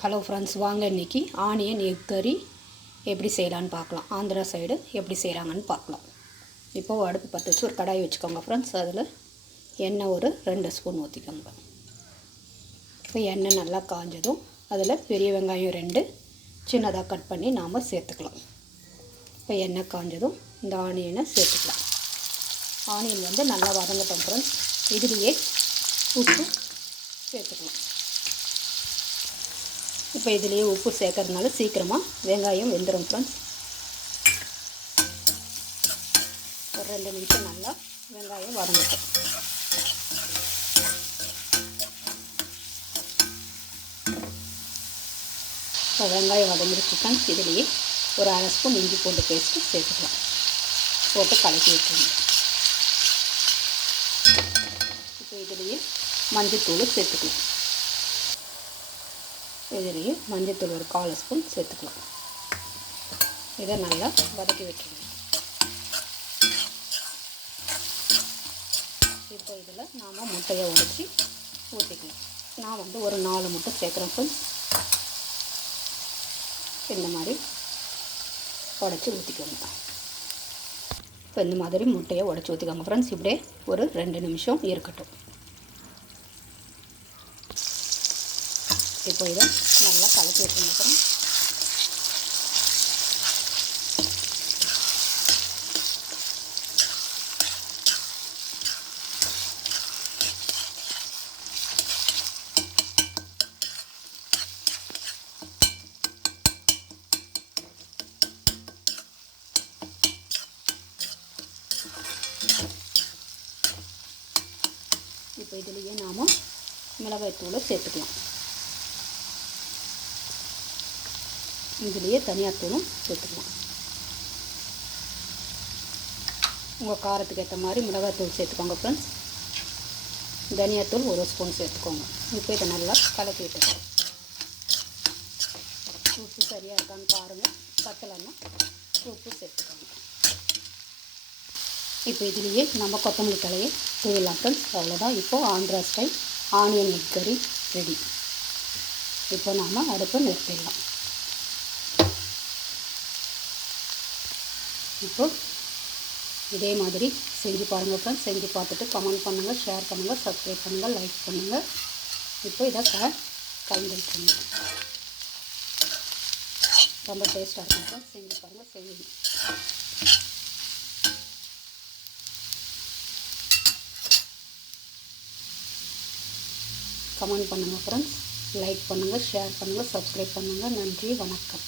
Hello friends வாங்க இன்றைக்கி onion egg கறி எப்படி செய்யலான்னு பார்க்கலாம். ஆந்திரா சைடு எப்படி செய்கிறாங்கன்னு பார்க்கலாம். இப்போது அடுப்பு பற்ற வச்சு ஒரு கடாய் வச்சுக்கோங்க ஃப்ரெண்ட்ஸ் அதில் எண்ணெய் ஒரு ரெண்டு ஸ்பூன் ஊற்றிக்கோங்க இப்போ எண்ணெய் நல்லா காஞ்சதும் அதில் பெரிய வெங்காயம் ரெண்டு சின்னதாக கட் பண்ணி நாம் சேர்த்துக்கலாம். இப்போ எண்ணெய் காஞ்சதும் இந்த ஆனியனை சேர்த்துக்கலாம். ஆனியன் வந்து நல்லா வதங்கட்டும் ஃப்ரெண்ட்ஸ் இதுலேயே உப்பு சேர்த்துக்கலாம். இப்போ இதுலேயே உப்பு சேர்க்கறதுனால சீக்கிரமாக வெங்காயம் வெந்துடும் ஃப்ரெண்ட்ஸ் ஒரு ரெண்டு நிமிஷம் நல்லா வெங்காயம் வதங்கட்டும். இப்போ வெங்காயம் வதங்கிடுச்சு ஃப்ரெண்ட்ஸ் இதுலேயே ஒரு அரை ஸ்பூன் இஞ்சி பூண்டு பேஸ்ட்டு சேர்த்துக்கலாம். போட்டு கலக்கி விட்டுருங்க. இப்போ இதுலேயே மஞ்சள் தூள் சேர்த்துக்கலாம். இதுலேயே மஞ்சத்தூள் ஒரு கால் ஸ்பூன் சேர்த்துக்கலாம். இதை நல்லா வதக்கி வைக்கணும் இப்போ இதில் நாம் முட்டையை உடச்சி ஊற்றிக்கலாம் நான் வந்து ஒரு நாலு முட்டை சேர்க்குறேன் ஃப்ரெண்ட்ஸ் இந்த மாதிரி உடச்சி ஊற்றிக்கோங்க இப்போ இந்த மாதிரி முட்டையை உடச்சி ஊற்றிக்கோங்க ஃப்ரெண்ட்ஸ் இப்படியே ஒரு ரெண்டு நிமிஷம் இருக்கட்டும். இப்போ போயிடும் நல்லா கலக்கி விட்டுருங்க அப்புறம் இப்போ இதுலேயே நாம் மிளகாய் தூளை சேர்த்துக்கலாம். இதுலேயே தனியாத்தூளும் சேர்த்துக்கலாம். உங்கள் காரத்துக்கு ஏற்ற மாதிரி மிளகாத்தூள் சேர்த்துக்கோங்க ஃப்ரெண்ட்ஸ் தனியாத்தூள் ஒரு ஸ்பூன் சேர்த்துக்கோங்க. இப்போ இதை நல்லா கலக்கி விட்டுக்கலாம் உப்பு சரியாக இருக்கான்னு பாருங்கள் பத்தலைன்னா உப்பு சேர்த்துக்கோங்க. இப்போ இதுலேயே நம்ம கொத்தமல்லி தலையை தூவிடலாம் ஃப்ரெண்ட்ஸ் அவ்வளோதான் இப்போது ஆந்திரா ஸ்டைல் ஆனியன் எக் கறி ரெடி இப்போ நாம் அடுப்பை நிறுத்திடலாம். இப்போ இதே மாதிரி செஞ்சு பாருங்கள் ஃப்ரெண்ட்ஸ் செஞ்சு பார்த்துட்டு கமெண்ட் பண்ணுங்கள் ஷேர் பண்ணுங்கள் சப்ஸ்கிரைப் பண்ணுங்கள் லைக் பண்ணுங்கள் இப்போ இதை க கலந்துட்டுருங்க ரொம்ப டேஸ்ட்டாக இருக்கும் ஃப்ரெண்ட்ஸ் செஞ்சு பாருங்கள் செய்யுங்க கமெண்ட் பண்ணுங்கள் ஃப்ரெண்ட்ஸ் லைக் பண்ணுங்கள் ஷேர் பண்ணுங்கள் சப்ஸ்கிரைப் பண்ணுங்கள் நன்றி வணக்கம்.